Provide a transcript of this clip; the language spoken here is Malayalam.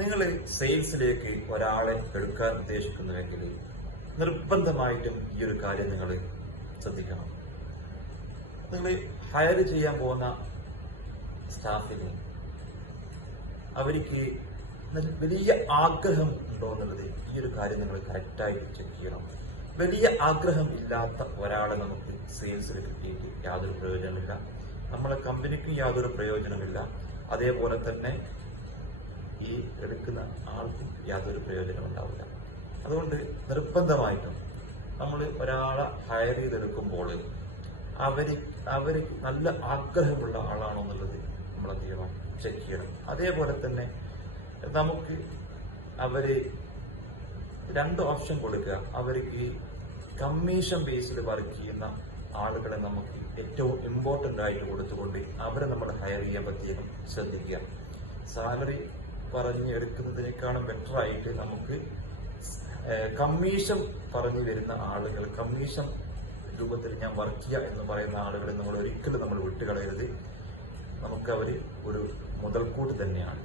നിങ്ങൾ സെയിൽസിലേക്ക് ഒരാളെ എടുക്കാൻ ഉദ്ദേശിക്കുന്നുവെങ്കിൽ നിർബന്ധമായിട്ടും ഈ ഒരു കാര്യം നിങ്ങൾ ശ്രദ്ധിക്കണം. നിങ്ങൾ ഹയർ ചെയ്യാൻ പോകുന്ന സ്റ്റാഫിന് അവർക്ക് വലിയ ആഗ്രഹം ഉണ്ടോ എന്നുള്ളത് ഈ ഒരു കാര്യം നിങ്ങൾ കറക്റ്റായി ചെക്ക് ചെയ്യണം. വലിയ ആഗ്രഹം ഇല്ലാത്ത ഒരാളെ നമുക്ക് സെയിൽസിൽ കിട്ടിയിട്ട് യാതൊരു പ്രയോജനമില്ല നമ്മളെ കമ്പനിക്കും യാതൊരു പ്രയോജനമില്ല അതേപോലെ തന്നെ ഈ എടുക്കുന്ന ആൾക്കും യാതൊരു പ്രയോജനം ഉണ്ടാവില്ല. അതുകൊണ്ട് നിർബന്ധമായിട്ടും നമ്മൾ ഒരാളെ ഹയർ ചെയ്തെടുക്കുമ്പോൾ അവർ അവർ നല്ല ആഗ്രഹമുള്ള ആളാണോ എന്നുള്ളത് നമ്മൾ എന്ത് ചെയ്യണം? ചെക്ക് ചെയ്യണം. അതേപോലെ തന്നെ നമുക്ക് അവർ രണ്ട് ഓപ്ഷൻ കൊടുക്കുക. അവർക്ക് കമ്മീഷൻ ബേസിൽ വർക്ക് ചെയ്യുന്ന ആളുകളെ നമുക്ക് ഏറ്റവും ഇമ്പോർട്ടന്റ് ആയിട്ട് കൊടുത്തുകൊണ്ട് അവരെ നമ്മൾ ഹയർ ചെയ്യാൻ പ്രത്യേകം ശ്രദ്ധിക്കുക. സാലറി പറഞ്ഞ് എടുക്കുന്നതിനേക്കാളും ബെറ്റർ ആയിട്ട് നമുക്ക് കമ്മീഷൻ പറഞ്ഞു വരുന്ന ആളുകൾ കമ്മീഷൻ രൂപത്തിൽ ഞാൻ വർക്ക് ചെയ്യുക എന്ന് പറയുന്ന ആളുകളെ നമ്മൾ ഒരിക്കലും നമ്മൾ വിട്ടുകളയരുത്. നമുക്ക് അവർ ഒരു മുതൽക്കൂട്ട് തന്നെയാണ്.